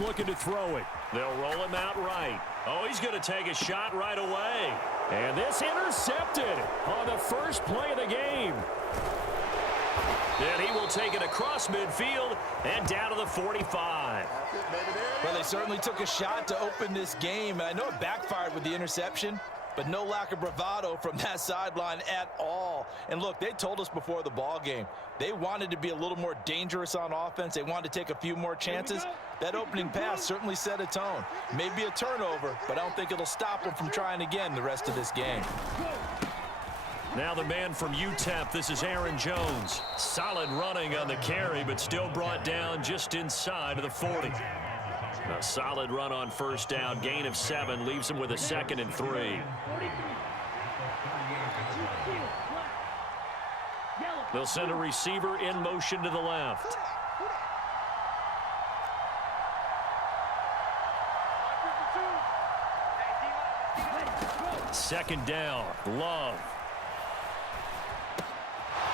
Looking to throw it. They'll roll him out right. Oh, he's going to take a shot right away. And this intercepted on the first play of the game. Then he will take it across midfield and down to the 45. Well, they certainly took a shot to open this game. I know it backfired with the interception, but no lack of bravado from that sideline at all. And look, they told us before the ball game, they wanted to be a little more dangerous on offense. They wanted to take a few more chances. That opening pass certainly set a tone. Maybe a turnover, but I don't think it'll stop them from trying again the rest of this game. Now the man from UTEP, this is Aaron Jones. Solid running on the carry, but still brought down just inside of the 40. A solid run on first down, gain of 7, leaves him with a 2nd and 3. They'll send a receiver in motion to the left. Second down, Love.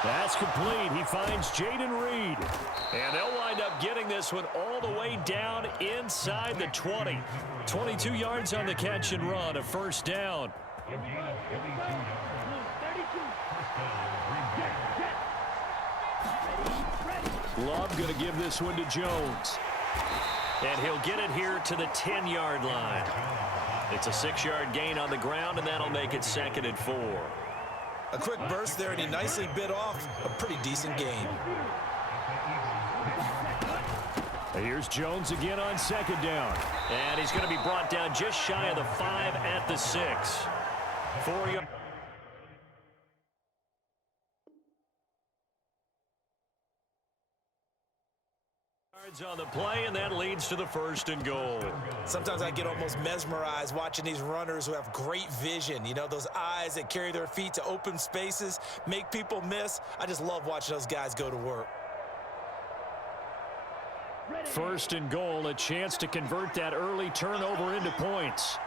That's complete. He finds Jaden Reed. And they'll wind up getting this one all the way down inside the 20. 22 yards on the catch and run, a first down. Love going to give this one to Jones. And he'll get it here to the 10-yard line. It's a 6-yard gain on the ground, and that'll make it 2nd and 4. A quick burst there, and he nicely bit off a pretty decent gain. Here's Jones again on 2nd down. And he's going to be brought down just shy of the 5 at the 6. 4 yards. On the play, and that leads to the 1st and goal. Sometimes I get almost mesmerized watching these runners who have great vision. You know, those eyes that carry their feet to open spaces, make people miss. I just love watching those guys go to work. 1st and goal, a chance to convert that early turnover into points.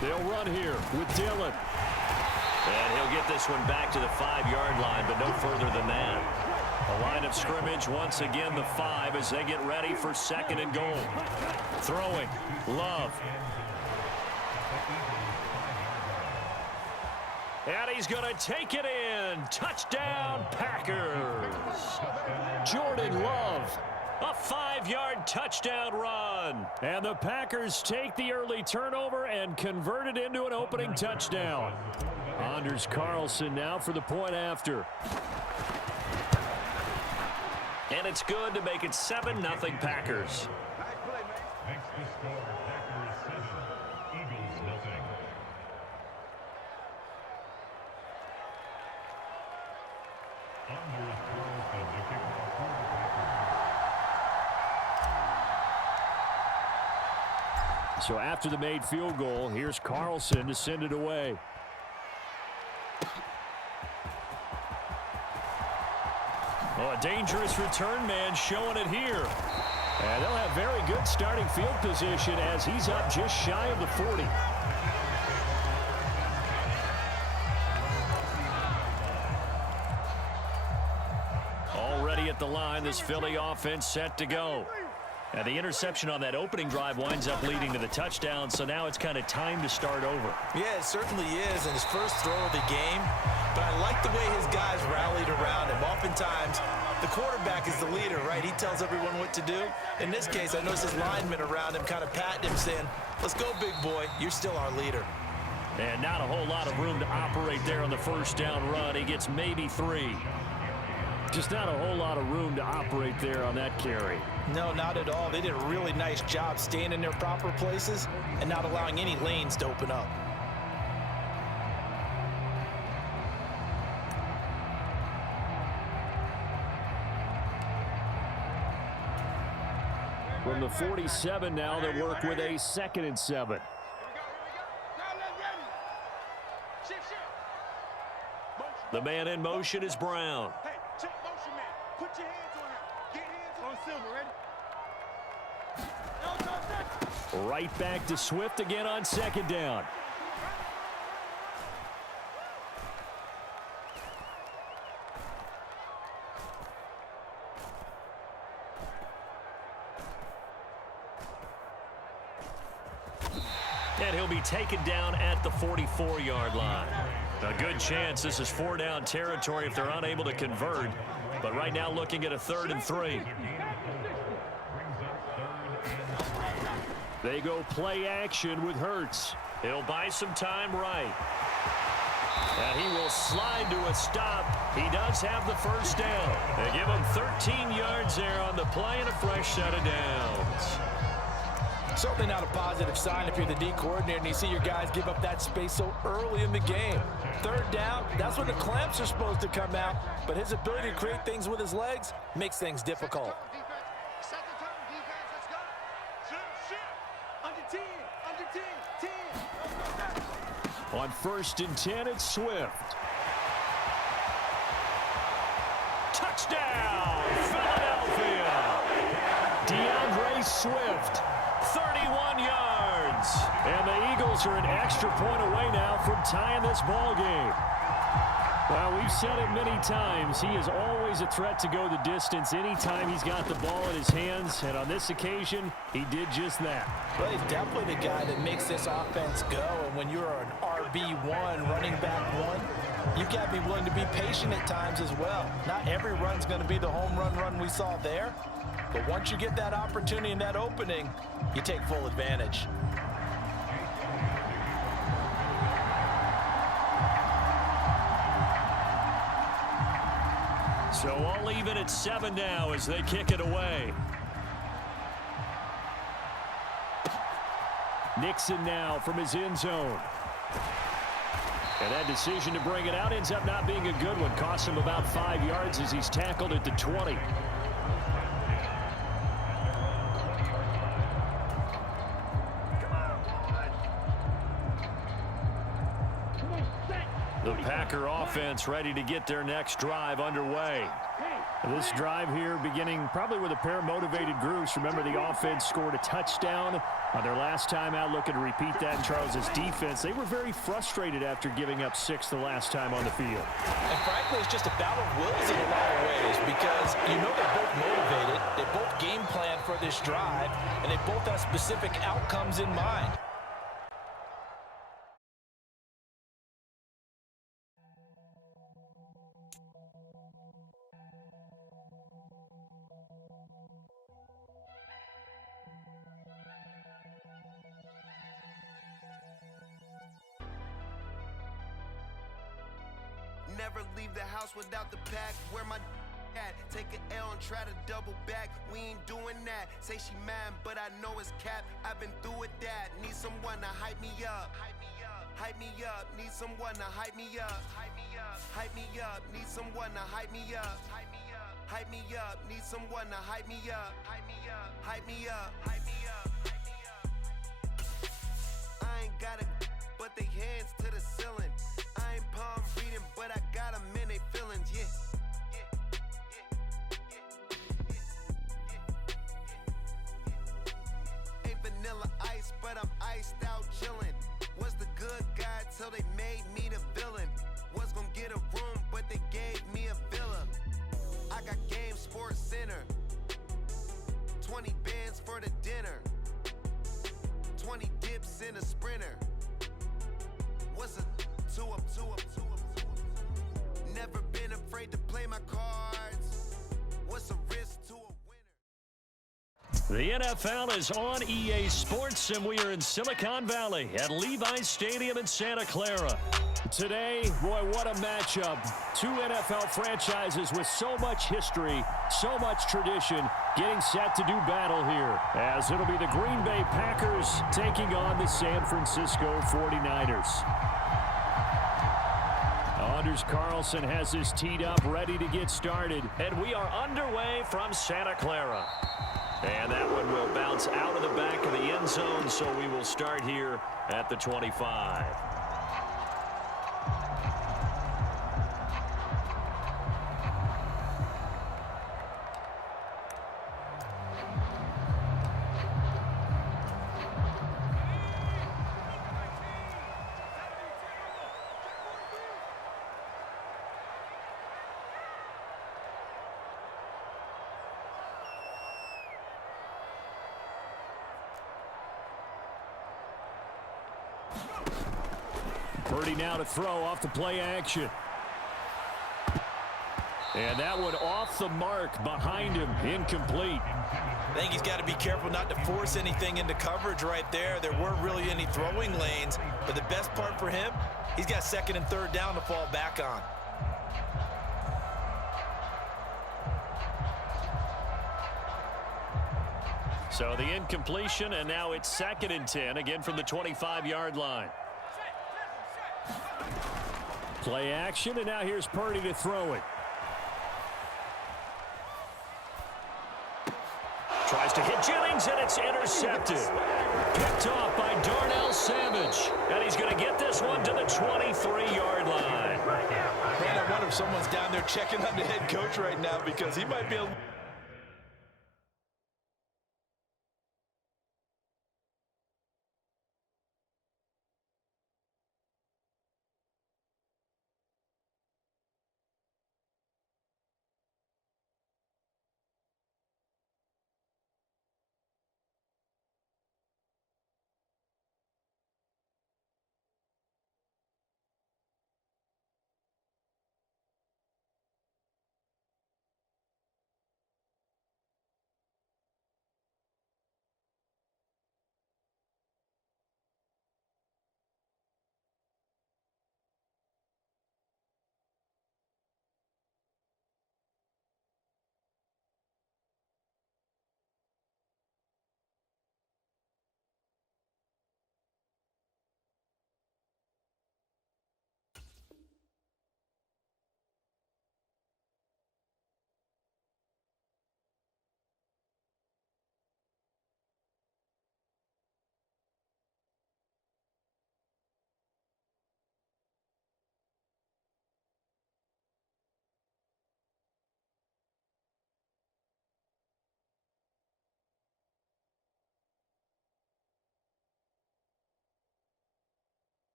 They'll run here with Dillon. And he'll get this one back to the 5-yard line, but no further than that. A line of scrimmage, once again the 5 as they get ready for 2nd and goal. Throwing, Love. And he's going to take it in. Touchdown, Packers. Jordan Love. A 5-yard touchdown run. And the Packers take the early turnover and convert it into an opening touchdown. Anders Carlson now for the point after. And it's good to make it 7-0 Packers. So after the made field goal, here's Carlson to send it away. Oh, a dangerous return man showing it here. And they'll have very good starting field position as he's up just shy of the 40. Already at the line, this Philly offense set to go. And the interception on that opening drive winds up leading to the touchdown, so now it's kind of time to start over. Yeah, it certainly is, and his first throw of the game. But I like the way his guys rallied around him. Oftentimes, the quarterback is the leader, right? He tells everyone what to do. In this case, I noticed his linemen around him kind of patting him, saying, let's go, big boy. You're still our leader. And not a whole lot of room to operate there on the first down run. He gets maybe 3. Just not a whole lot of room to operate there on that carry. No, not at all. They did a really nice job staying in their proper places and not allowing any lanes to open up. From the 47 now, they work with a 2nd and 7. The man in motion is Brown. Put your hands on him. Get hands on Silver, ready? Right back to Swift again on 2nd down. And he'll be taken down at the 44-yard line. A good chance this is 4-down territory if they're unable to convert. But right now looking at a 3rd and 3. They go play action with Hurts. He'll buy some time right. And he will slide to a stop. He does have the first down. They give him 13 yards there on the play and a fresh set of downs. Certainly not a positive sign if you're the D coordinator and you see your guys give up that space so early in the game. 3rd down, that's when the clamps are supposed to come out. But his ability to create things with his legs makes things difficult. On 1st and 10, it's Swift. Touchdown, Philadelphia! DeAndre Swift, 31 yards. And the Eagles are an extra point away now from tying this ball game. Well, we've said it many times. He is always a threat to go the distance anytime he's got the ball in his hands. And on this occasion, he did just that. Well, he's definitely the guy that makes this offense go. And when you're an RB1, running back one, you've got to be willing to be patient at times as well. Not every run's going to be the home run we saw there. But once you get that opportunity and that opening, you take full advantage. So all even at 7 now as they kick it away. Nixon now from his end zone. And that decision to bring it out ends up not being a good one. Costs him about 5 yards as he's tackled at the 20. The Packer offense ready to get their next drive underway. This drive here beginning probably with a pair of motivated groups. Remember, the offense scored a touchdown on their last time out. Looking to repeat that in Charles's defense. They were very frustrated after giving up 6 the last time on the field. And frankly, it's just a battle of wills in a lot of ways because you know they're both motivated. They both game plan for this drive, and they both have specific outcomes in mind. Never leave the house without the pack. Where my at? Take an L and try to double back. We ain't doing that. Say she mad, but I know it's cap. I've been through with that. Need someone to hype me up. Hype me up. Need someone to hype me up. Hype me up. Hype me up. Need someone to hype me up. Hype me up. Hype me up. Need someone to hype me up. Hype me up. Hype me up. Hype me up. Hype me up. I ain't got it, but they hands to the ceiling. I ain't palm reading, but I got them in they feelings, yeah. Ain't vanilla ice, but I'm iced out chillin'. Was the good guy till they made me the villain. Was gonna get a room, but they gave me a villa. I got Game Sports Center. 20 bands for the dinner. 20 dips in a sprinter. What's a 2 up, 2 up, 2 up, 2 up? Never been afraid to play my cards. What's a risk to a winner? The NFL is on EA Sports, and we are in Silicon Valley at Levi's Stadium in Santa Clara. Today, boy, what a matchup. 2 NFL franchises with so much history, so much tradition, getting set to do battle here, as it'll be the Green Bay Packers taking on the San Francisco 49ers. Anders Carlson has this teed up, ready to get started. And we are underway from Santa Clara. And that one will bounce out of the back of the end zone, so we will start here at the 25. Purdy now to throw off the play action. And that one off the mark behind him, incomplete. I think he's got to be careful not to force anything into coverage right there. There weren't really any throwing lanes, but the best part for him, he's got second and third down to fall back on. So the incompletion, and now it's 2nd and 10, again from the 25-yard line. Play action, and now here's Purdy to throw it. Tries to hit Jennings, and it's intercepted. Picked off by Darnell Savage. And he's going to get this one to the 23-yard line. Man, I wonder if someone's down there checking on the head coach right now, because he might be a...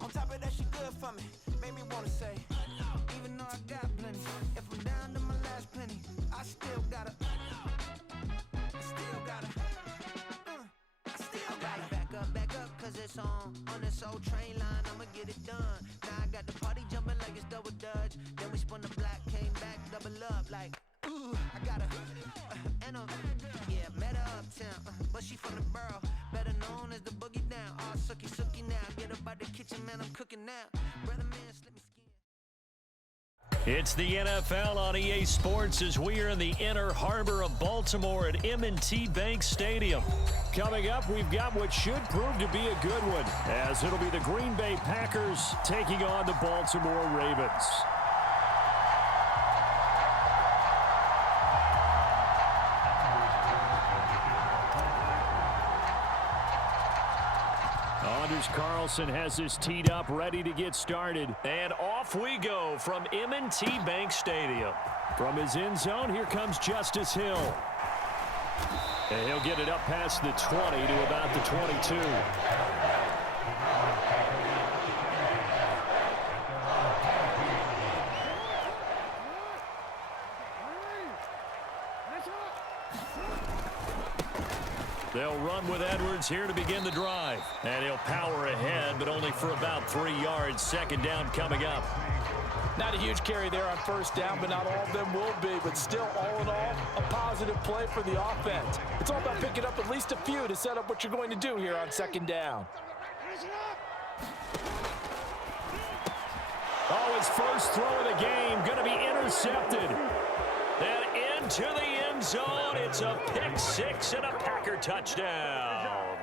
On top of that, she good for me. Made me wanna say, even though I got plenty, if I'm down to my last penny, I still gotta back up, cause it's on this old train line, I'ma get it done. Now I got the party jumping like it's double dutch. Then we spun the block, came back, double up, like, ooh, I got and yeah, met her uptown, but she from the borough, better known as the boogie down. All sucky now, get up out the kitchen, man, I'm cooking now. Brother man, slip me skin. It's the NFL on EA Sports as we are in the Inner Harbor of Baltimore at M&T Bank Stadium. Coming up, we've got what should prove to be a good one, as it'll be the Green Bay Packers taking on the Baltimore Ravens. Anders Carlson has this teed up, ready to get started. And off we go from M&T Bank Stadium. From his end zone, here comes Justice Hill. And he'll get it up past the 20 to about the 22. They'll run with Edwards here to begin the drive. And he'll power ahead, but only for about 3 yards. Second down coming up. Not a huge carry there on first down, but not all of them will be. But still, all in all, positive play for the offense. It's all about picking up at least a few to set up what you're going to do here on second down. Oh, his first throw of the game going to be intercepted. And into the end zone. It's a pick six and a Packer touchdown.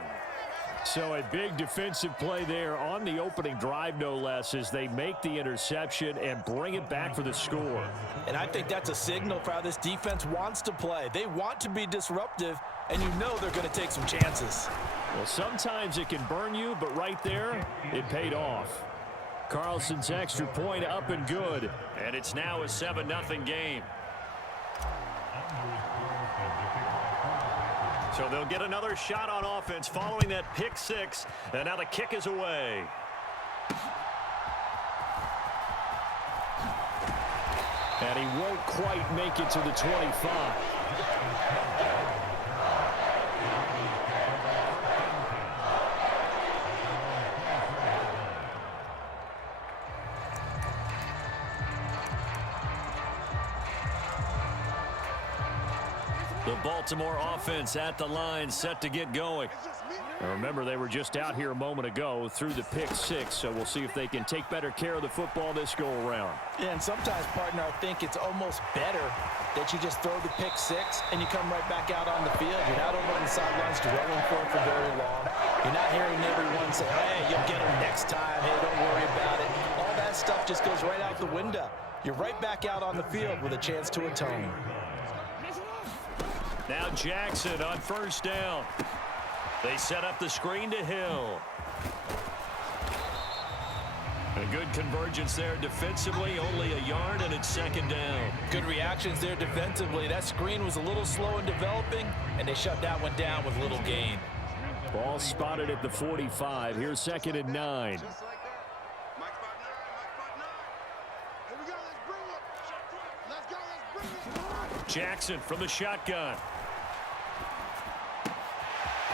So a big defensive play there on the opening drive, no less, as they make the interception and bring it back for the score. And I think that's a signal for how this defense wants to play. They want to be disruptive, and you know they're going to take some chances. Well, sometimes it can burn you, but right there, it paid off. Carlson's extra point up and good. And it's now a 7-0 game. So they'll get another shot on offense following that pick six. And now the kick is away. And he won't quite make it to the 25. The Baltimore offense at the line, set to get going. Now remember, they were just out here a moment ago through the pick six, so we'll see if they can take better care of the football this go-around. Yeah, and sometimes, partner, I think it's almost better that you just throw the pick six and you come right back out on the field. You're not over on the sidelines dwelling for it for very long. You're not hearing everyone say, hey, you'll get them next time. Hey, don't worry about it. All that stuff just goes right out the window. You're right back out on the field with a chance to atone. Now Jackson on first down. They set up the screen to Hill. A good convergence there defensively, only a yard, and it's second down. Good reactions there defensively. That screen was a little slow in developing, and they shut that one down with little gain. Ball spotted at the 45. Here's second and 9. Just like that. Mike 5'9", Mike 5'9". Here we go, let's bring it. Let's go, let's bring it. Jackson from the shotgun.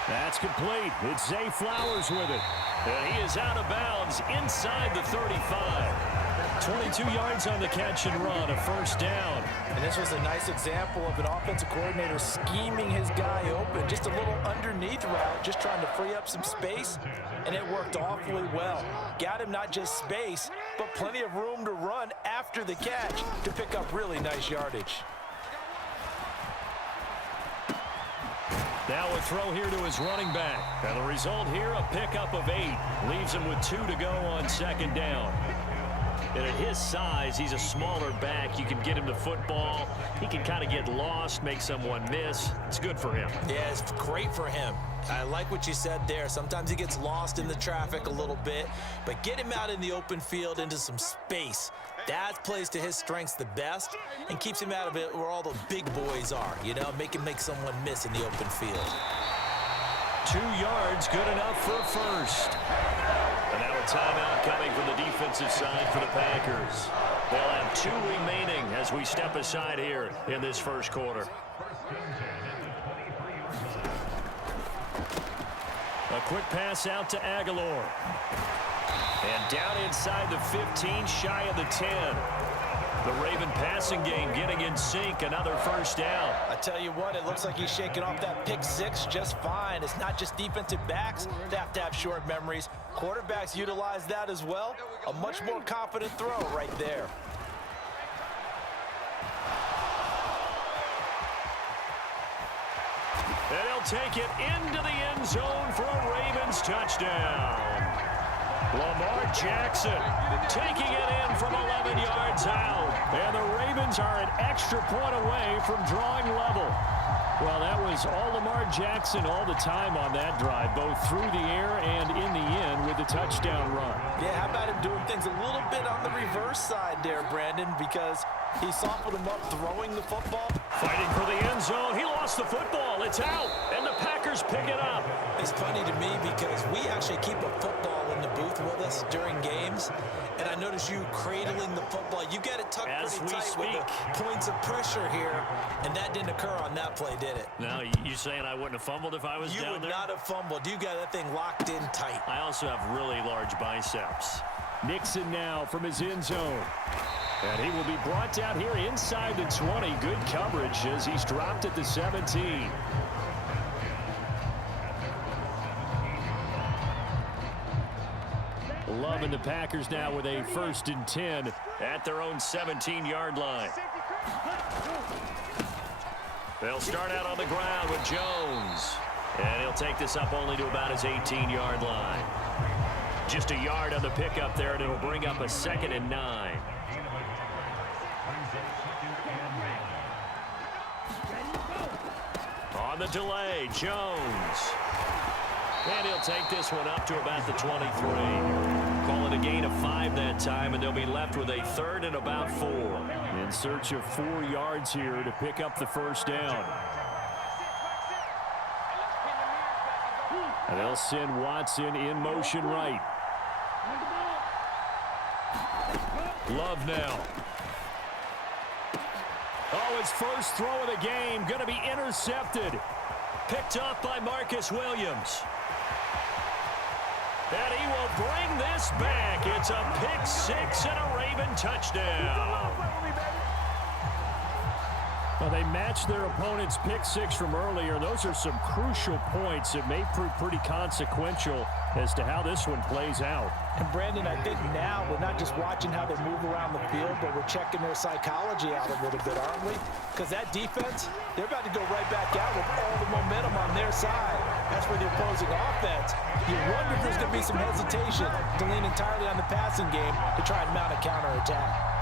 That's complete. It's Zay Flowers with it. And he is out of bounds inside the 35. 22 yards on the catch and run, a first down. And this was a nice example of an offensive coordinator scheming his guy open. Just a little underneath route, just trying to free up some space, and it worked awfully well. Got him not just space, but plenty of room to run after the catch to pick up really nice yardage. Now a throw here to his running back. And the result here, a pickup of 8. Leaves him with 2 to go on second down. And at his size, he's a smaller back. You can get him to football. He can kind of get lost, make someone miss. It's good for him. Yeah, it's great for him. I like what you said there. Sometimes he gets lost in the traffic a little bit, but get him out in the open field into some space. That plays to his strengths the best and keeps him out of it where all the big boys are, you know, make someone miss in the open field. 2 yards, good enough for a first. And now a timeout coming from the defensive side for the Packers. They'll have 2 remaining as we step aside here in this first quarter. A quick pass out to Aguilar. And down inside the 15, shy of the 10. The Raven passing game getting in sync, another first down. I tell you what, it looks like he's shaking off that pick six just fine. It's not just defensive backs that have to have short memories. Quarterbacks utilize that as well. A much more confident throw right there. And he'll take it into the end zone for a Ravens touchdown. Lamar Jackson taking it in from 11 yards out. And the Ravens are an extra point away from drawing level. Well, that was all Lamar Jackson all the time on that drive, both through the air and in the end with the touchdown run. Yeah, how about him doing things a little bit on the reverse side there, Brandon, because he softened him up throwing the football. Fighting for the end zone. He lost the football. It's out, and the Packers pick it up. It's funny to me because we actually keep a football in the booth with us during games, and I notice you cradling the football. You get it tucked pretty tight with the points of pressure here, and that didn't occur on that play, did it? Now, you saying I wouldn't have fumbled if I was down there? You would not have fumbled. You got that thing locked in tight. I also have really large biceps. Nixon now from his end zone. And he will be brought down here inside the 20. Good coverage as he's dropped at the 17. Love and the Packers now with a 1st and 10 at their own 17-yard line. They'll start out on the ground with Jones. And he'll take this up only to about his 18-yard line. Just a yard on the pickup there, and it'll bring up a 2nd and 9. On the delay, Jones. And he'll take this one up to about the 23. Call it a gain of 5 that time, and they'll be left with a 3rd and about 4. In search of 4 yards here to pick up the 1st down. And they'll send Watson in motion right. Love now. Oh, his first throw of the game going to be intercepted. Picked off by Marcus Williams. And he will bring this back. It's a pick 6 and a Raven touchdown. Well, they matched their opponent's pick 6 from earlier. Those are some crucial points that may prove pretty consequential as to how this one plays out. And Brandon, I think now we're not just watching how they move around the field, but we're checking their psychology out a little bit, aren't we? Because that defense, they're about to go right back out with all the momentum on their side. As for the opposing offense, you wonder if there's going to be some hesitation to lean entirely on the passing game to try and mount a counterattack.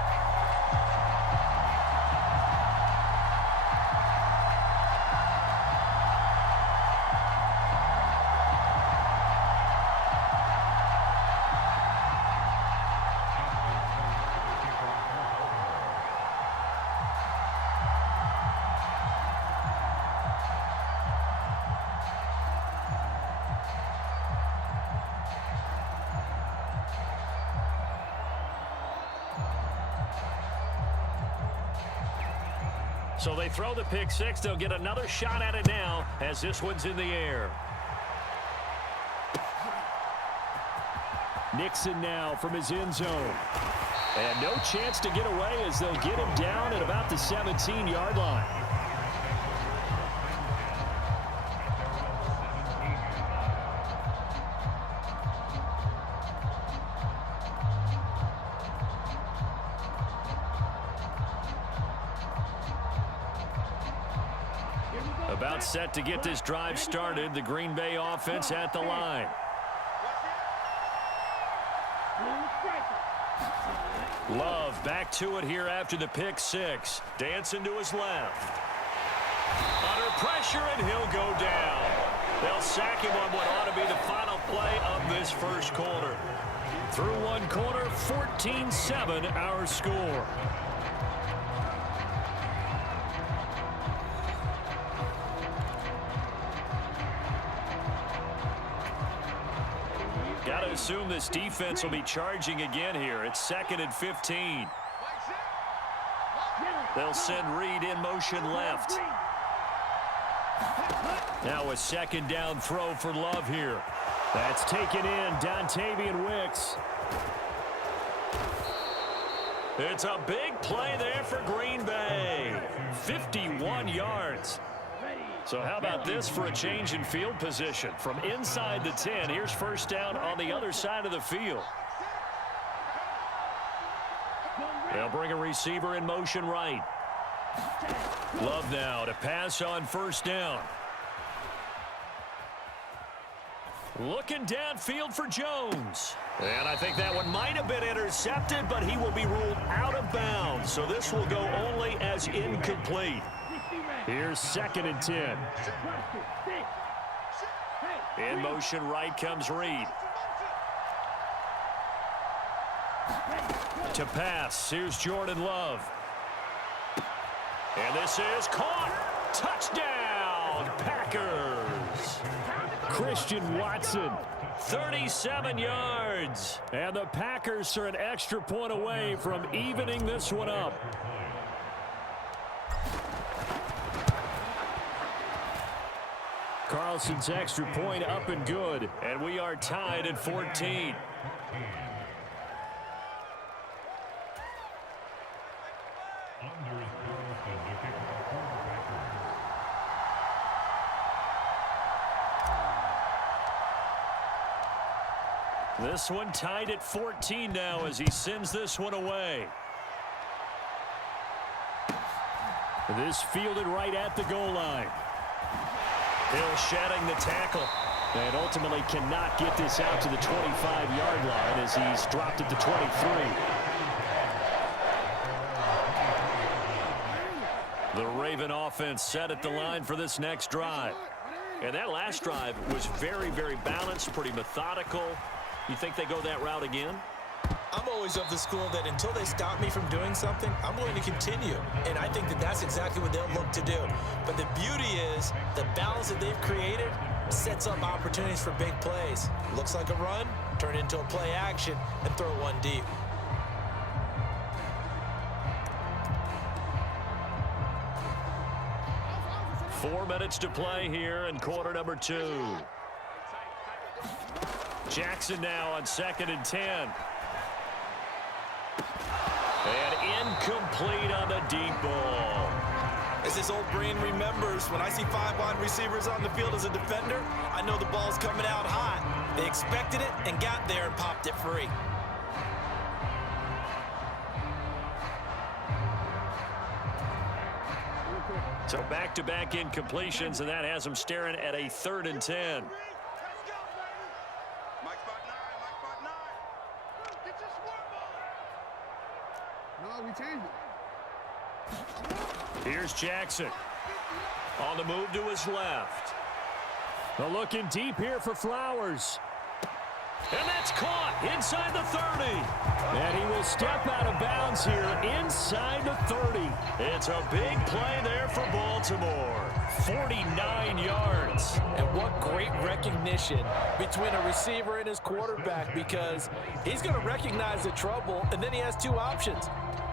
So they throw the pick 6. They'll get another shot at it now as this one's in the air. Nixon now from his end zone. And no chance to get away as they'll get him down at about the 17-yard line. About set to get this drive started. The Green Bay offense at the line. Love back to it here after the pick 6. Dancing to his left. Under pressure, and he'll go down. They'll sack him on what ought to be the final play of this first quarter. Through one quarter, 14-7 our score. Got to assume this defense will be charging again here. It's 2nd and 15. They'll send Reed in motion left. Now a 2nd down throw for Love here. That's taken in. Dontavian Wicks. It's a big play there for Green Bay. 51 yards. So how about this for a change in field position? From inside the 10, here's first down on the other side of the field. They'll bring a receiver in motion right. Love now to pass on first down. Looking downfield for Jones. And I think that one might have been intercepted, but he will be ruled out of bounds. So this will go only as incomplete. Here's 2nd and 10. In motion right comes Reed. To pass, here's Jordan Love. And this is caught. Touchdown, Packers. Christian Watson, 37 yards. And the Packers are an extra point away from evening this one up. Carlson's extra point up and good. And we are tied at 14. This one tied at 14 now as he sends this one away. This fielded right at the goal line. Hill shedding the tackle. And ultimately cannot get this out to the 25-yard line as he's dropped at the 23. The Raven offense set at the line for this next drive. And that last drive was very, very balanced, pretty methodical. You think they go that route again? I'm always of the school that until they stop me from doing something, I'm going to continue. And I think that that's exactly what they'll look to do. But the beauty is the balance that they've created sets up opportunities for big plays. Looks like a run, turn it into a play action, and throw one deep. Four minutes to play here in quarter number 2. Jackson now on 2nd and 10. And incomplete on the deep ball. As this old brain remembers, when I see 5 wide receivers on the field as a defender, I know the ball's coming out hot. They expected it and got there and popped it free. So back-to-back incompletions, and that has them staring at a 3rd and 10. Here's Jackson. On the move to his left. They're looking deep here for Flowers. And that's caught inside the 30. And he will step out of bounds here inside the 30. It's a big play there for Baltimore. 49 yards. And what great recognition between a receiver and his quarterback, because he's going to recognize the trouble, and then he has 2 options.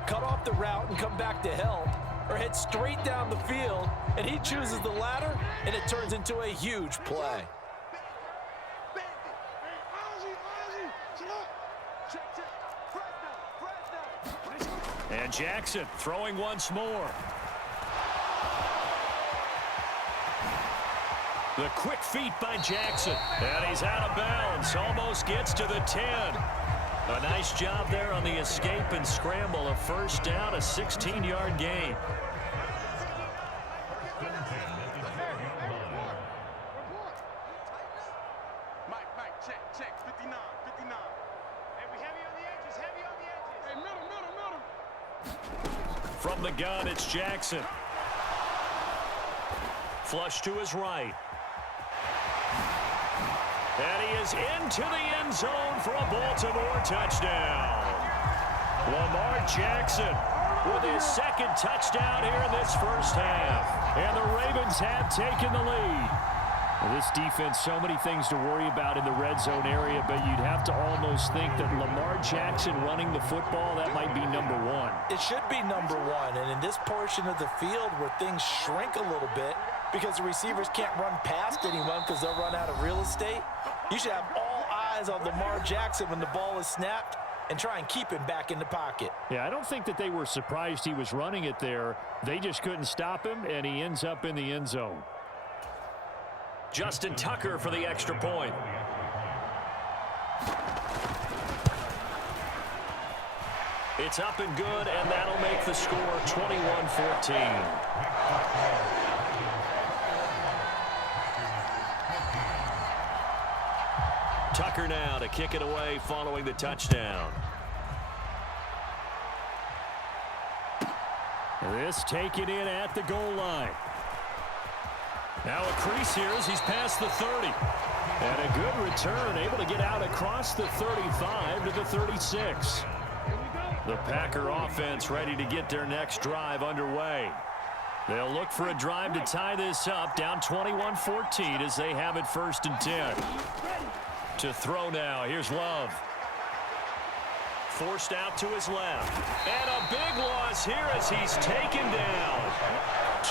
Cut off the route and come back to help, or head straight down the field, and he chooses the latter, and it turns into a huge play. And Jackson throwing once more. The quick feet by Jackson. And he's out of bounds. Almost gets to the 10. A nice job there on the escape and scramble. A first down, a 16-yard gain. Mike, check, 59. Hey, we heavy on the edges. Hey, middle. From the gun, it's Jackson. Flush to his right. And he is into the end zone for a Baltimore touchdown. Lamar Jackson with his 2nd touchdown here in this first half. And the Ravens have taken the lead. Well, this defense, so many things to worry about in the red zone area, but you'd have to almost think that Lamar Jackson running the football, that might be number 1. It should be number 1, and in this portion of the field where things shrink a little bit because the receivers can't run past anyone because they'll run out of real estate, you should have all eyes on Lamar Jackson when the ball is snapped and try and keep him back in the pocket. Yeah, I don't think that they were surprised he was running it there. They just couldn't stop him, and he ends up in the end zone. Justin Tucker for the extra point. It's up and good, and that'll make the score 21-14. Tucker now to kick it away following the touchdown. This taken in at the goal line. Now a crease here as he's past the 30. And a good return, able to get out across the 35 to the 36. The Packer offense ready to get their next drive underway. They'll look for a drive to tie this up, down 21-14 as they have it 1st and 10. To throw now, here's Love. Forced out to his left. And a big loss here as he's taken down.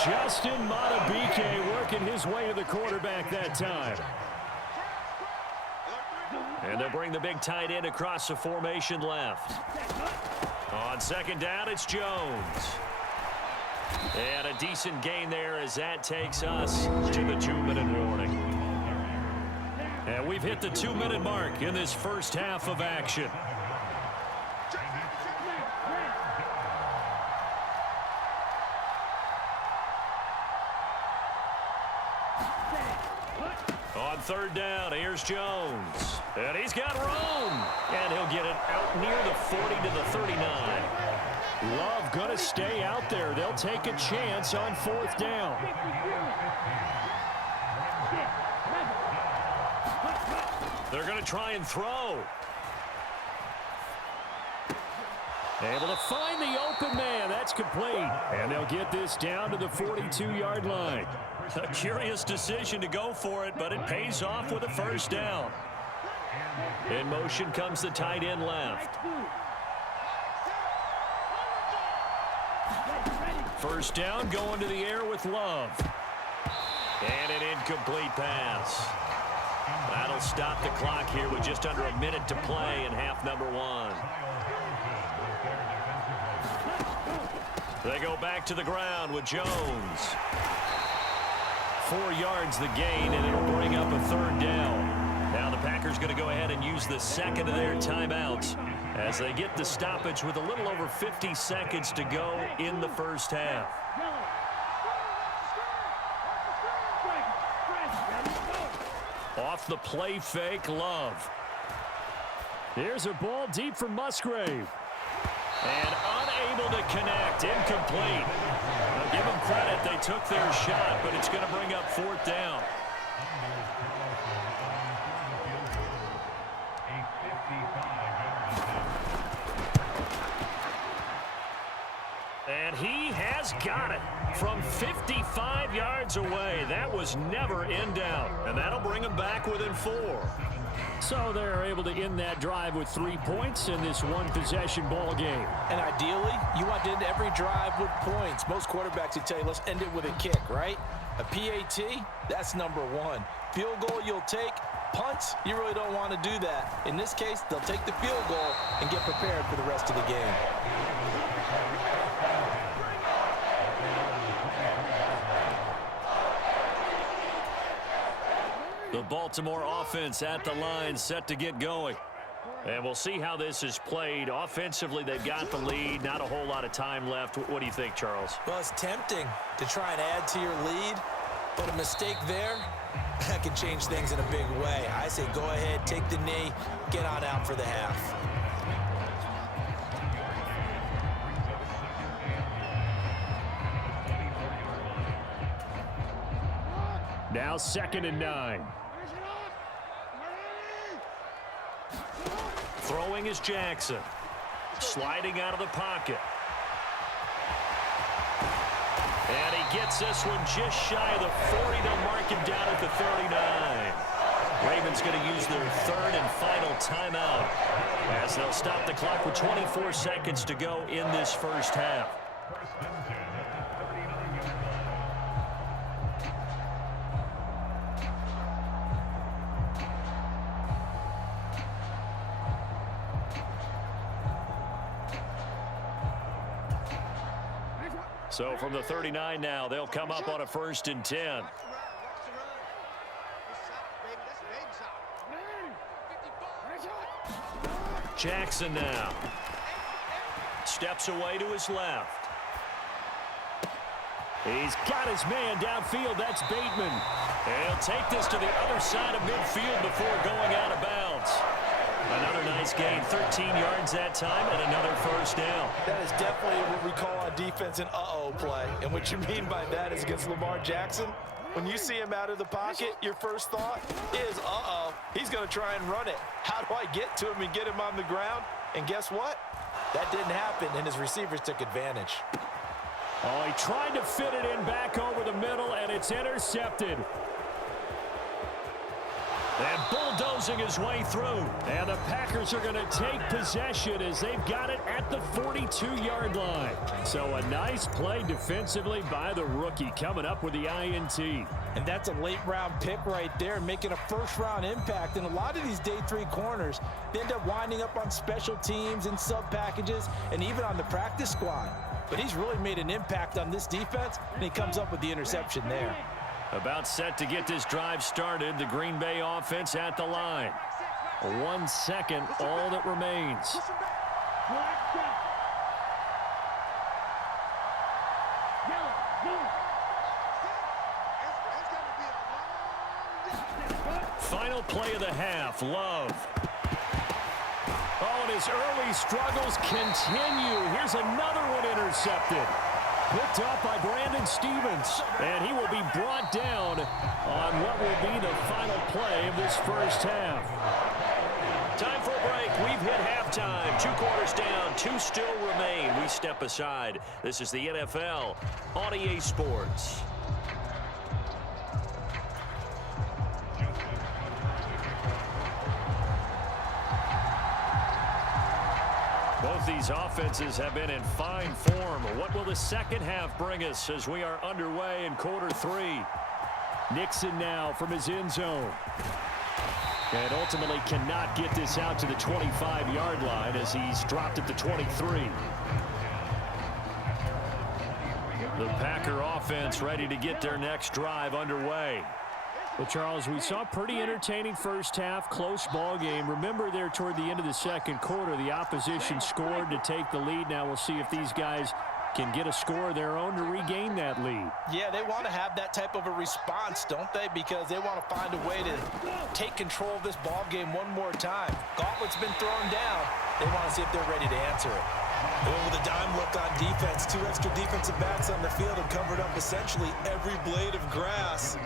Justin Madubuike working his way to the quarterback that time. And they'll bring the big tight end across the formation left. On 2nd down, it's Jones. And a decent gain there as that takes us to the 2-minute warning. And we've hit the 2-minute mark in this first half of action. On third down, here's Jones. And he's got room. And he'll get it out near the 40 to the 39. Love going to stay out there. They'll take a chance on fourth down. They're going to try and throw. Able to find the open man. That's complete. And they'll get this down to the 42-yard line. A curious decision to go for it, but it pays off with a first down. In motion comes the tight end left. First down going to the air with Love. And an incomplete pass. That'll stop the clock here with just under a minute to play in half number one. They go back to the ground with Jones. 4 yards the gain, and it'll bring up a third down. Now the Packers going to go ahead and use the second of their timeouts as they get the stoppage with a little over 50 seconds to go in the first half. Off the play fake, Love. Here's a ball deep for Musgrave. And unable to connect, incomplete. Now give them credit, they took their shot, but it's going to bring up fourth down. And he has got it from 55 yards away. That was never in doubt, and that'll bring him back within 4. So they're able to end that drive with 3 points in this one-possession ball game. And ideally, you want to end every drive with points. Most quarterbacks would tell you, let's end it with a kick, right? A PAT, that's number 1. Field goal you'll take. Punts, you really don't want to do that. In this case, they'll take the field goal and get prepared for the rest of the game. The Baltimore offense at the line, set to get going. And we'll see how this is played. Offensively, they've got the lead. Not a whole lot of time left. What do you think, Charles? Well, it's tempting to try and add to your lead, but a mistake there, that can change things in a big way. I say go ahead, take the knee, get on out for the half. Now 2nd and 9. Throwing is Jackson. Sliding out of the pocket. And he gets this one just shy of the 40. They'll mark him down at the 39. Ravens going to use their 3rd and final timeout as they'll stop the clock with 24 seconds to go in this first half. So from the 39 now, they'll come up on a 1st and 10. Jackson now. Steps away to his left. He's got his man downfield. That's Bateman. And he'll take this to the other side of midfield before going out of bounds. Another nice gain, 13 yards that time, and another first down. That is definitely what we call on defense an uh-oh play. And what you mean by that is against Lamar Jackson, when you see him out of the pocket, your first thought is, uh-oh, he's going to try and run it. How do I get to him and get him on the ground? And guess what? That didn't happen, and his receivers took advantage. Oh, he tried to fit it in back over the middle, and it's intercepted. And bulldozing his way through. And the Packers are going to take possession as they've got it at the 42-yard line. So a nice play defensively by the rookie coming up with the INT. And that's a late-round pick right there, making a first-round impact. And a lot of these day 3 corners, they end up winding up on special teams and sub-packages and even on the practice squad. But he's really made an impact on this defense, and he comes up with the interception there. About set to get this drive started. The Green Bay offense at the line. 1 second, all that remains. Final play of the half, Love. Oh, and his early struggles continue. Here's another one intercepted. Picked up by Brandon Stevens, and he will be brought down on what will be the final play of this first half. Time for a break. We've hit halftime. 2 quarters down, 2 still remain. We step aside. This is the NFL on EA Sports. Both these offenses have been in fine form. What will the second half bring us as we are underway in quarter 3? Nixon now from his end zone. And ultimately cannot get this out to the 25-yard line as he's dropped at the 23. The Packer offense ready to get their next drive underway. Well, Charles, we saw a pretty entertaining first half, close ball game. Remember there toward the end of the second quarter, the opposition scored to take the lead. Now we'll see if these guys can get a score of their own to regain that lead. Yeah, they want to have that type of a response, don't they? Because they want to find a way to take control of this ball game one more time. Gauntlet's been thrown down. They want to see if they're ready to answer it. Well, with a dime look on defense, 2 extra defensive backs on the field and covered up essentially every blade of grass.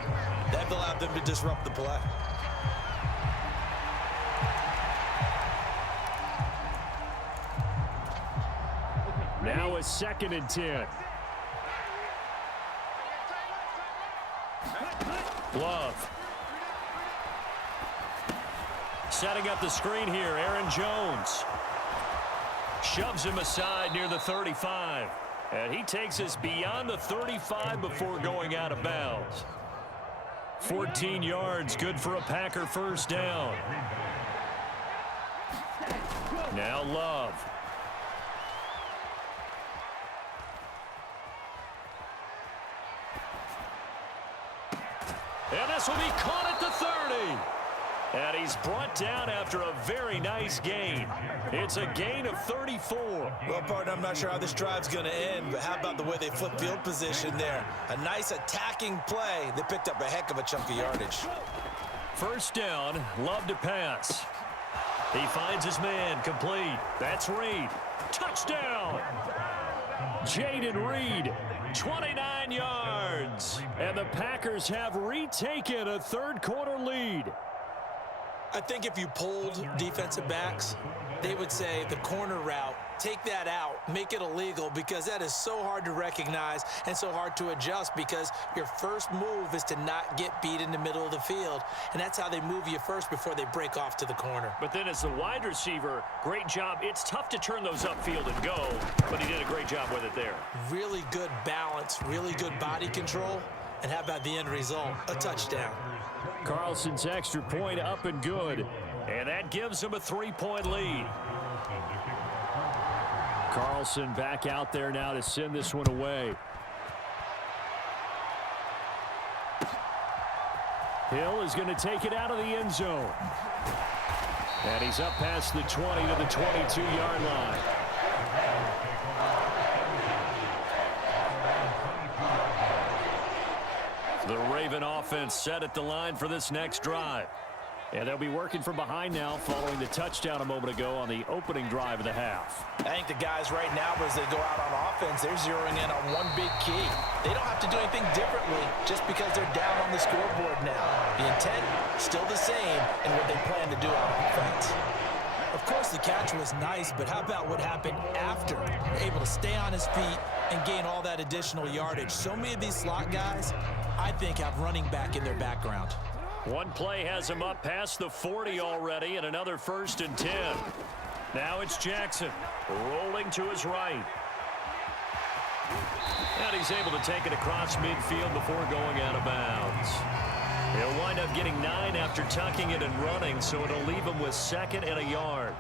That allowed them to disrupt the play. Now a 2nd and 10. Love. Setting up the screen here, Aaron Jones. Shoves him aside near the 35. And he takes us beyond the 35 before going out of bounds. 14 yards, good for a Packer first down. Now Love. And this will be caught at the 30. And he's brought down after a very nice gain. It's a gain of 34. Well, partner, I'm not sure how this drive's going to end, but how about the way they flip field position there? A nice attacking play. They picked up a heck of a chunk of yardage. First down, Love to pass. He finds his man, complete. That's Reed. Touchdown! Jaden Reed, 29 yards. And the Packers have retaken a third-quarter lead. I think if you polled defensive backs, they would say the corner route, take that out, make it illegal, because that is so hard to recognize and so hard to adjust, because your first move is to not get beat in the middle of the field, and that's how they move you first before they break off to the corner. But then as the wide receiver, great job. It's tough to turn those upfield and go, but he did a great job with it there. Really good balance, really good body control, and how about the end result? A touchdown. Carlson's extra point up and good, and that gives him a 3-point lead. Carlson back out there now to send this one away. Hill is going to take it out of the end zone. And he's up past the 20 to the 22-yard line. The Raven offense set at the line for this next drive. And they'll be working from behind now following the touchdown a moment ago on the opening drive of the half. I think the guys right now, as they go out on offense, they're zeroing in on one big key. They don't have to do anything differently just because they're down on the scoreboard now. The intent, still the same, and what they plan to do on offense. Of course, the catch was nice, but how about what happened after? Able to stay on his feet and gain all that additional yardage. So many of these slot guys, I think, have running back in their background. One play has him up past the 40 already, and another 1st and 10. Now it's Jackson rolling to his right. And he's able to take it across midfield before going out of bounds. He'll wind up getting 9 after tucking it and running, so it'll leave him with 2nd and a yard.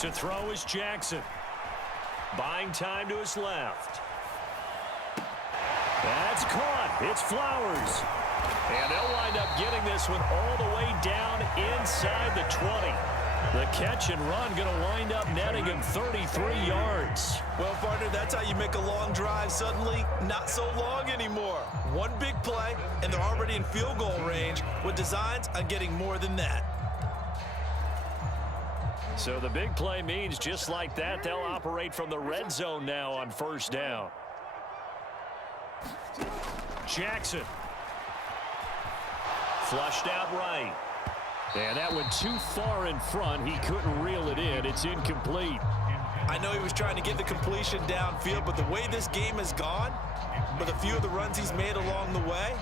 To throw is Jackson. Buying time to his left. That's caught. It's Flowers. And they'll wind up getting this one all the way down inside the 20. The catch and run going to wind up netting him 33 yards. Well, partner, that's how you make a long drive suddenly not so long anymore. One big play, and they're already in field goal range with designs on getting more than that. So the big play means just like that, they'll operate from the red zone now on first down. Jackson. Flushed out right. And that went too far in front. He couldn't reel it in. It's incomplete. I know he was trying to get the completion downfield, but the way this game has gone, with a few of the runs he's made along the way,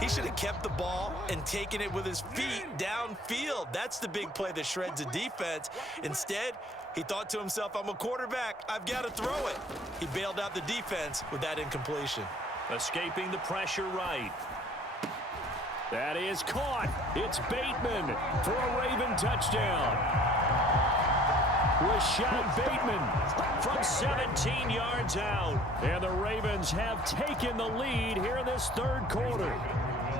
he should have kept the ball and taken it with his feet downfield. That's the big play that shreds a defense. Instead, he thought to himself, I'm a quarterback. I've got to throw it. He bailed out the defense with that incompletion. Escaping the pressure right. That is caught. It's Bateman for a Raven touchdown. Rashad Bateman from 17 yards out. And the Ravens have taken the lead here in this third quarter.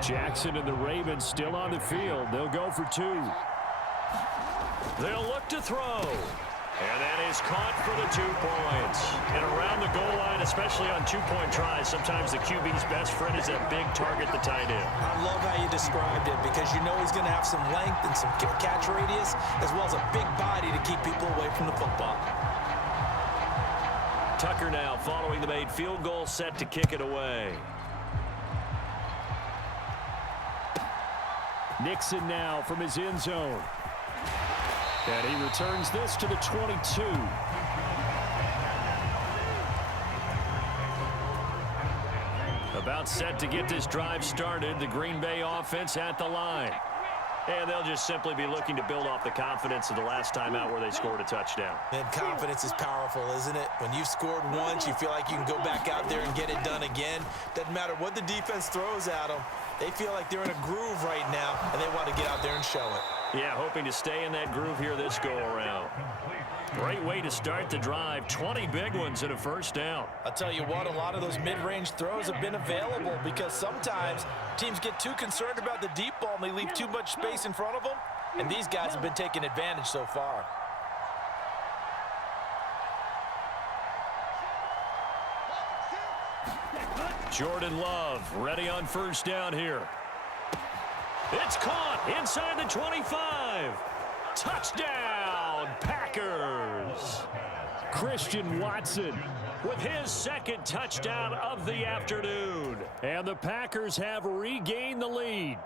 Jackson and the Ravens still on the field. They'll go for two. They'll look to throw. And that is caught for the 2 points. And around the goal line, especially on two-point tries, sometimes the QB's best friend is that big target, the tight end. I love how you described it because you know he's going to have some length and some catch radius as well as a big body to keep people away from the football. Tucker now following the made field goal, set to kick it away. Nixon now from his end zone. And he returns this to the 22. About set to get this drive started. The Green Bay offense at the line. And they'll just simply be looking to build off the confidence of the last time out where they scored a touchdown. And confidence is powerful, isn't it? When you've scored once, you feel like you can go back out there and get it done again. Doesn't matter what the defense throws at them. They feel like they're in a groove right now, and they want to get out there and show it. Yeah, hoping to stay in that groove here this go-around. Great way to start the drive. 20 big ones and a first down. I'll tell you what, a lot of those mid-range throws have been available because sometimes teams get too concerned about the deep ball and they leave too much space in front of them, and these guys have been taking advantage so far. Jordan Love ready on first down here. It's caught inside the 25. Touchdown, Packers. Christian Watson with his second touchdown of the afternoon. And the Packers have regained the lead.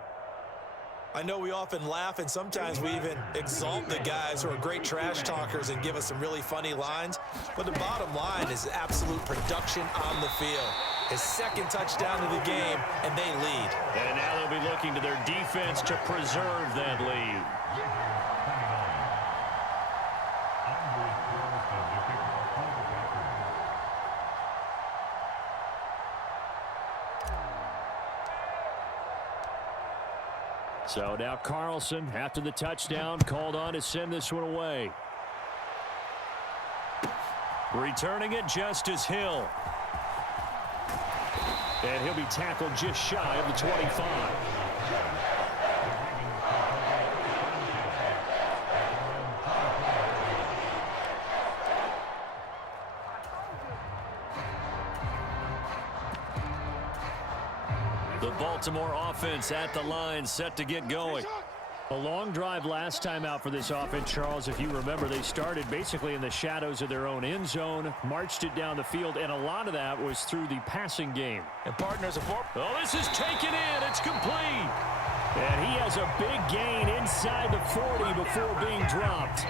I know we often laugh and sometimes we even exalt the guys who are great trash talkers and give us some really funny lines. But the bottom line is absolute production on the field. His second touchdown of the game, and they lead. And now they'll be looking to their defense to preserve that lead. So now Carlson, after the touchdown, called on to send this one away. Returning it, Justice Hill. And he'll be tackled just shy of the 25. The Baltimore offense at the line, set to get going. A long drive last time out for this offense, Charles. If you remember, they started basically in the shadows of their own end zone, marched it down the field, and a lot of that was through the passing game. And partners of four. Oh, this is taken in. It's complete. And he has a big gain inside the 40 before being dropped.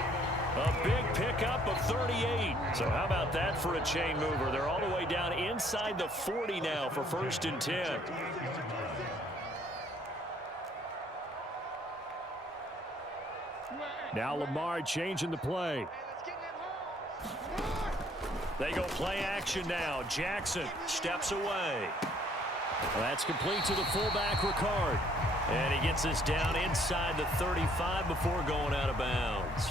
A big pickup of 38. So how about that for a chain mover? They're all the way down inside the 40 now for 1st and 10. Now Lamar changing the play. They go play action now. Jackson steps away. Well, that's complete to the fullback, Ricard. And he gets this down inside the 35 before going out of bounds.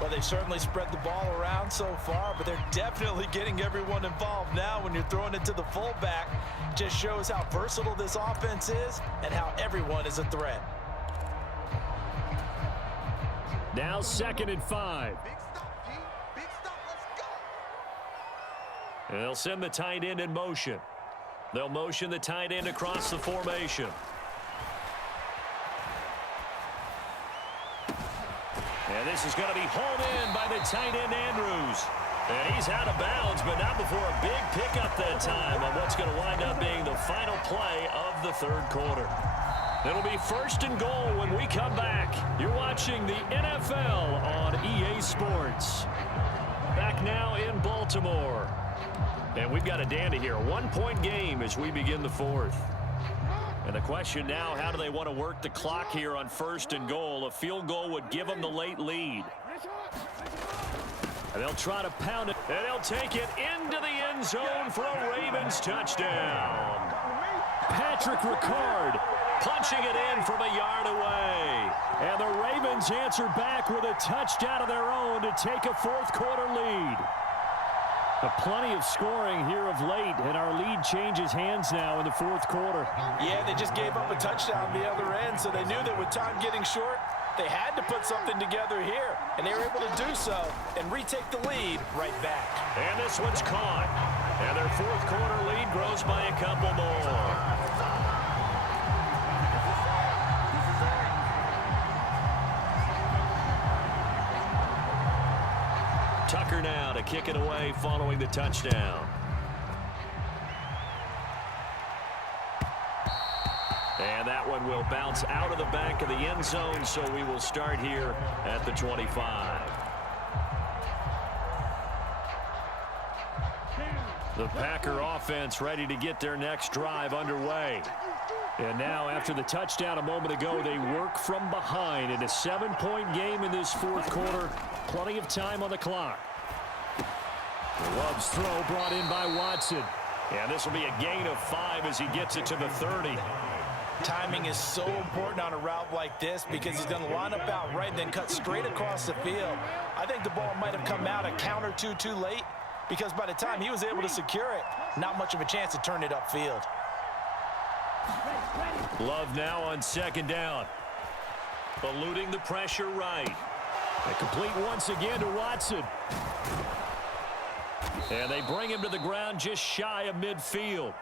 Well, they've certainly spread the ball around so far, but they're definitely getting everyone involved now when you're throwing it to the fullback. Just shows how versatile this offense is and how everyone is a threat. Now 2nd and 5. Big stop, G. Big stop. Let's go. And they'll send the tight end in motion. They'll motion the tight end across the formation. And this is going to be hauled in by the tight end, Andrews. And he's out of bounds, but not before a big pickup that time on what's going to wind up being the final play of the 3rd quarter. It'll be 1st and goal when we come back. You're watching the NFL on EA Sports. Back now in Baltimore. And we've got a dandy here. A 1-point game as we begin the 4th. And the question now, how do they want to work the clock here on 1st and goal? A field goal would give them the late lead. And they'll try to pound it. And they'll take it into the end zone for a Ravens touchdown. Patrick Ricard punching it in from a yard away. And the Ravens answer back with a touchdown of their own to take a 4th quarter lead. Plenty of scoring here of late, and our lead changes hands now in the 4th quarter. Yeah, they just gave up a touchdown the other end, so they knew that with time getting short, they had to put something together here, and they were able to do so and retake the lead right back. And this one's caught. And their 4th quarter lead grows by a couple more. Tucker now to kick it away following the touchdown. And that one will bounce out of the back of the end zone, so we will start here at the 25. The Packer offense ready to get their next drive underway. And now, after the touchdown a moment ago, they work from behind in a 7-point game in this 4th quarter. Plenty of time on the clock. Love's throw brought in by Watson. And this will be a gain of 5 as he gets it to the 30. Timing is so important on a route like this because he's going to line up out right and then cut straight across the field. I think the ball might have come out a count or two too late because by the time he was able to secure it, not much of a chance to turn it upfield. Love now on 2nd down. Eluding the pressure right. And complete once again to Watson. And they bring him to the ground just shy of midfield.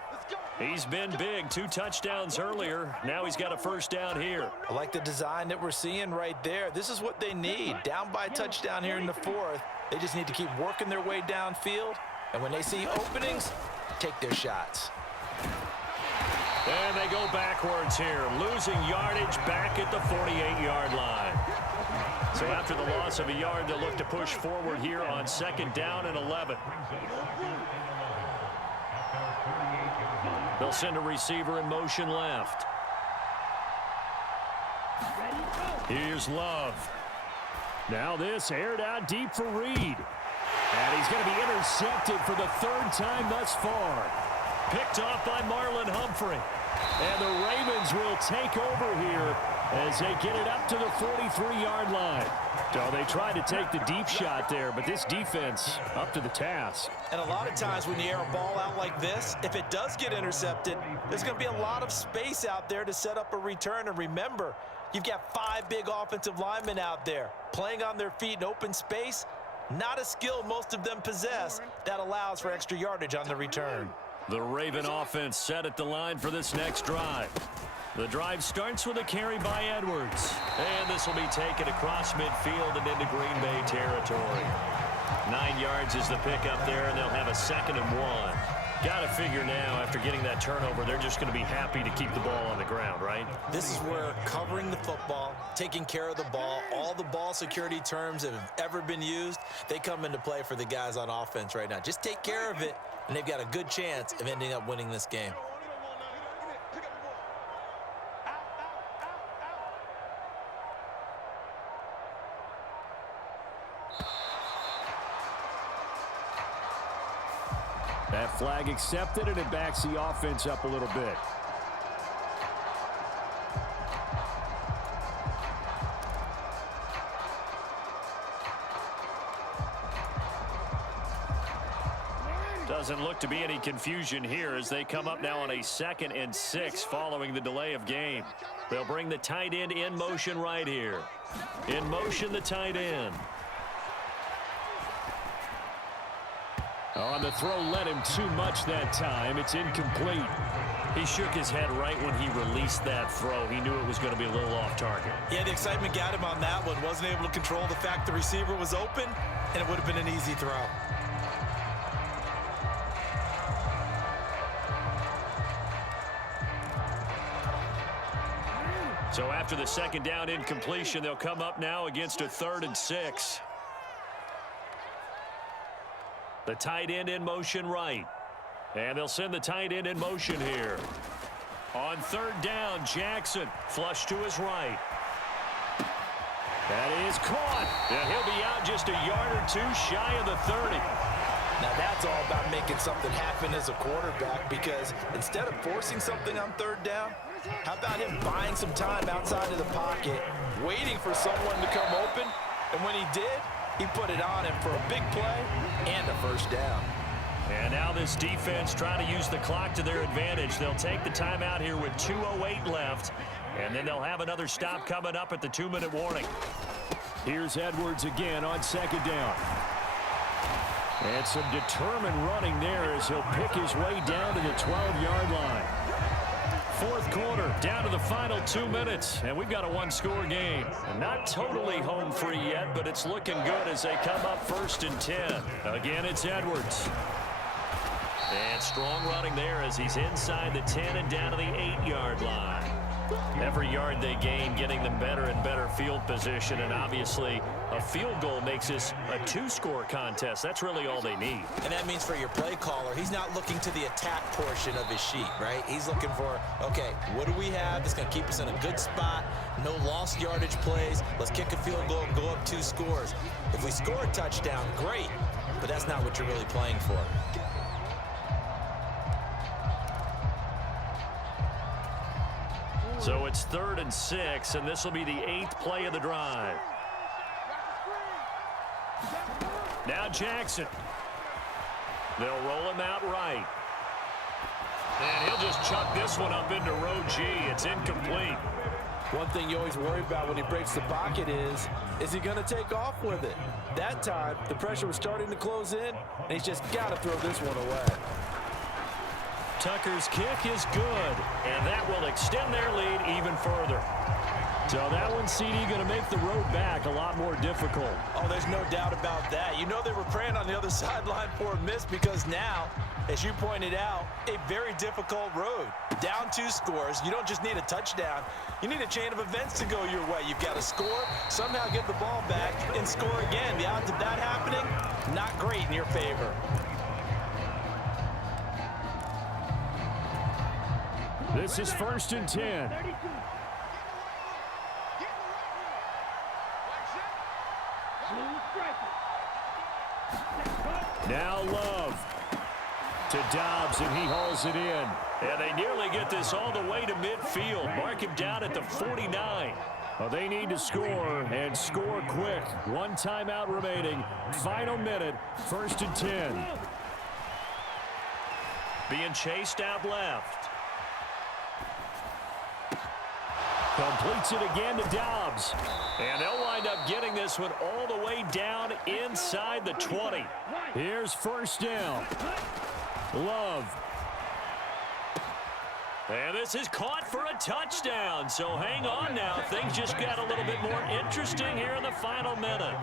He's been big. 2 touchdowns earlier. Now he's got a 1st down here. I like the design that we're seeing right there. This is what they need. Down by a touchdown here in the 4th. They just need to keep working their way downfield. And when they see openings, take their shots. And they go backwards here, losing yardage back at the 48-yard line. So after the loss of a yard, they'll look to push forward here on 2nd down and 11. They'll send a receiver in motion left. Here's Love. Now this aired out deep for Reed. And he's going to be intercepted for the 3rd time thus far. Picked off by Marlon Humphrey. And the Ravens will take over here as they get it up to the 43-yard line. So they tried to take the deep shot there, but this defense up to the task. And a lot of times when you air a ball out like this, if it does get intercepted, there's going to be a lot of space out there to set up a return. And remember, you've got 5 big offensive linemen out there playing on their feet in open space. Not a skill most of them possess that allows for extra yardage on the return. The Raven offense set at the line for this next drive. The drive starts with a carry by Edwards. And this will be taken across midfield and into Green Bay territory. 9 yards is the pickup there, and they'll have a 2nd and 1. Got to figure now, after getting that turnover, they're just going to be happy to keep the ball on the ground, right? This is where covering the football, taking care of the ball, all the ball security terms that have ever been used, they come into play for the guys on offense right now. Just take care of it, and they've got a good chance of ending up winning this game. That flag accepted, and it backs the offense up a little bit. Doesn't look to be any confusion here as they come up now on a 2nd and 6 following the delay of game. They'll bring the tight end in motion right here. In motion, the tight end. On the throw, led him too much that time. It's incomplete. He shook his head right when he released that throw. He knew it was going to be a little off target. Yeah, the excitement got him on that one. Wasn't able to control the fact the receiver was open, and it would have been an easy throw. So after the 2nd down incompletion, they'll come up now against a 3rd and 6. The tight end in motion right. And they'll send the tight end in motion here. On 3rd down, Jackson flush to his right. That is caught. And he'll be out just a yard or two shy of the 30. Now that's all about making something happen as a quarterback, because instead of forcing something on 3rd down, how about him buying some time outside of the pocket, waiting for someone to come open, and when he did, he put it on him for a big play and a 1st down. And now this defense trying to use the clock to their advantage. They'll take the timeout here with 2:08 left, and then they'll have another stop coming up at the 2-minute warning. Here's Edwards again on 2nd down. And some determined running there as he'll pick his way down to the 12-yard line. 4th quarter, down to the final 2 minutes, and we've got a 1-score game. Not totally home free yet, but it's looking good as they come up 1st and 10. Again, it's Edwards. And strong running there as he's inside the 10 and down to the 8-yard line. Every yard they gain, getting them better and better field position, and obviously a field goal makes this a 2-score contest. That's really all they need. And that means for your play caller, he's not looking to the attack portion of his sheet, right? He's looking for, okay, what do we have that's going to keep us in a good spot? No lost yardage plays. Let's kick a field goal and go up 2 scores. If we score a touchdown, great, but that's not what you're really playing for. So it's 3rd and 6, and this will be the 8th play of the drive. Now Jackson. They'll roll him out right. And he'll just chuck this one up into row G. It's incomplete. One thing you always worry about when he breaks the pocket is he going to take off with it? That time, the pressure was starting to close in, and he's just got to throw this one away. Tucker's kick is good, and that will extend their lead even further. So that one, CD, going to make the road back a lot more difficult. Oh, there's no doubt about that. You know they were praying on the other sideline for a miss, because now, as you pointed out, a very difficult road. Down 2 scores. You don't just need a touchdown. You need a chain of events to go your way. You've got to score, somehow get the ball back, and score again. The odds of that happening, not great in your favor. This is 1st and 10. Now Love to Dobbs, and he hauls it in. And they nearly get this all the way to midfield. Mark him down at the 49. Well, they need to score, and score quick. 1 timeout remaining. Final minute, 1st and 10. Being chased out left. Completes it again to Dobbs. And they'll wind up getting this one all the way down inside the 20. Here's 1st down. Love. And this is caught for a touchdown. So hang on now. Things just got a little bit more interesting here in the final minute.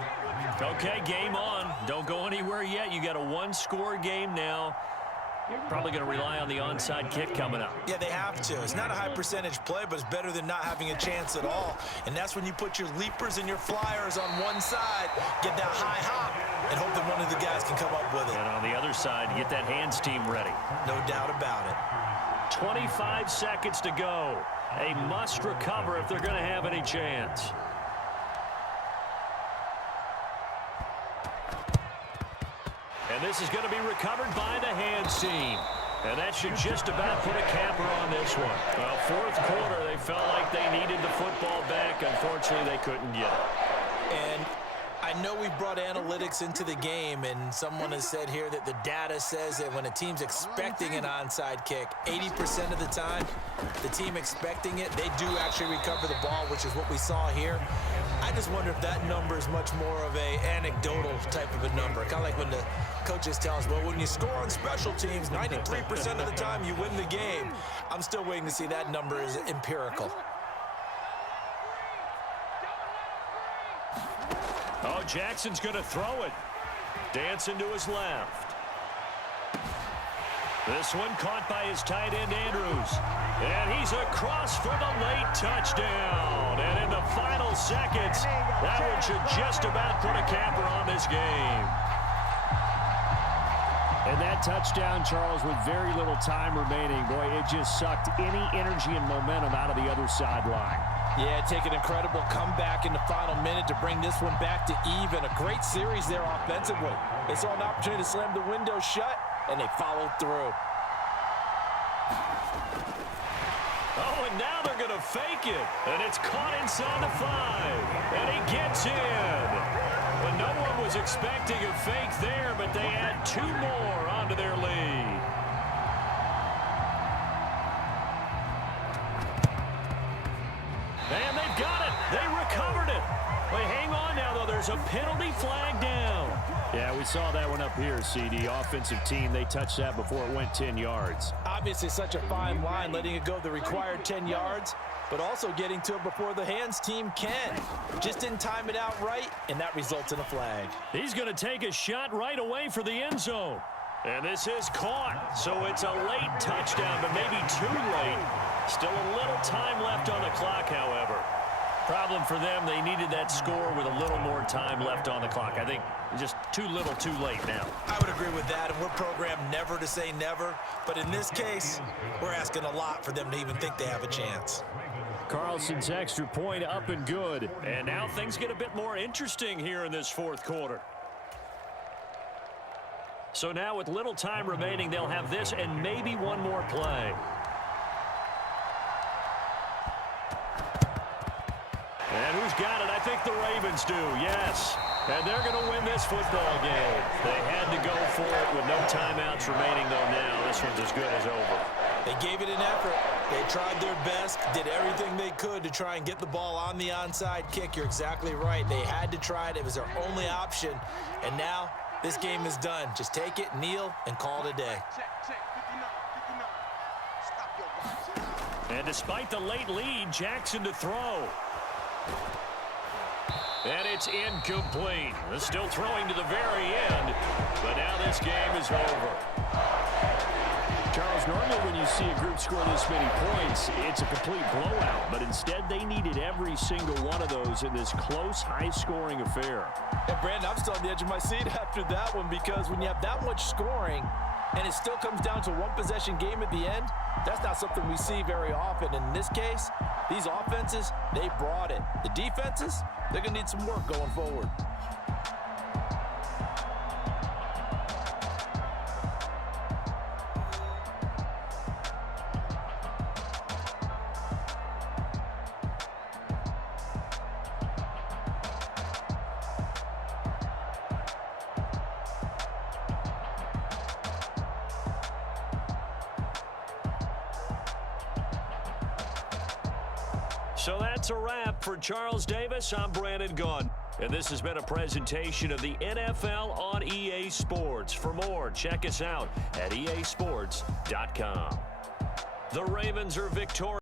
Okay, game on. Don't go anywhere yet. You got a 1-score game now. Probably going to rely on the onside kick coming up. Yeah, they have to. It's not a high percentage play, but it's better than not having a chance at all. And that's when you put your leapers and your flyers on one side, get that high hop, and hope that one of the guys can come up with it. And on the other side, get that hands team ready. No doubt about it. 25 seconds to go. A must recover if they're going to have any chance. And this is going to be recovered by the hands team. And that should just about put a capper on this one. Well, 4th quarter, they felt like they needed the football back. Unfortunately, they couldn't get it. And I know we brought analytics into the game, and someone has said here that the data says that when a team's expecting an onside kick, 80% of the time, the team expecting it, they do actually recover the ball, which is what we saw here. I just wonder if that number is much more of a anecdotal type of a number. Kind of like when the coaches tell us, well, when you score on special teams, 93% of the time you win the game. I'm still waiting to see that number is empirical. Oh, Jackson's going to throw it. Dancing to his left. This one caught by his tight end, Andrews. And he's across for the late touchdown. And in the final seconds, that one should just about put a capper on this game. And that touchdown, Charles, with very little time remaining, boy, it just sucked any energy and momentum out of the other sideline. Yeah, take an incredible comeback in the final minute to bring this one back to even. A great series there offensively. They saw an opportunity to slam the window shut, and they followed through. Oh, and now they're going to fake it. And it's caught inside the 5. And he gets in. But no one was expecting a fake there, but they add 2 more onto their lead. And they've got it. They recovered it. But hang on now, though. There's a penalty flag down. Yeah, we saw that one up here, CD. Offensive team, they touched that before it went 10 yards. Obviously such a fine line, letting it go the required 10 yards, but also getting to it before the hands team can. Just didn't time it out right, and that results in a flag. He's going to take a shot right away for the end zone. And this is caught. So it's a late touchdown, but maybe too late. Still a little time left on the clock, however. Problem for them, they needed that score with a little more time left on the clock. I think just too little too late now. I would agree with that, and we're programmed never to say never. But in this case, we're asking a lot for them to even think they have a chance. Carlson's extra point up and good. And now things get a bit more interesting here in this fourth quarter. So now with little time remaining, they'll have this and maybe one more play. And who's got it? I think the Ravens do, yes. And they're going to win this football game. They had to go for it with no timeouts remaining, though now. This one's as good as over. They gave it an effort. They tried their best, did everything they could to try and get the ball on the onside kick. You're exactly right. They had to try it. It was their only option. And now this game is done. Just take it, kneel, and call it a day. Check, 59, 59. Stop your watch. And despite the late lead, Jackson to throw. And it's incomplete. They're still throwing to the very end, but now this game is over. Charles, normally when you see a group score this many points, it's a complete blowout, but instead they needed every single one of those in this close, high-scoring affair. And Brandon, I'm still on the edge of my seat after that one, because when you have that much scoring and it still comes down to one possession game at the end, that's not something we see very often. In this case, these offenses, they brought it. The defenses, they're going to need some work going forward. So that's a wrap for Charles Davis. I'm Brandon Gunn. And this has been a presentation of the NFL on EA Sports. For more, check us out at easports.com. The Ravens are victorious.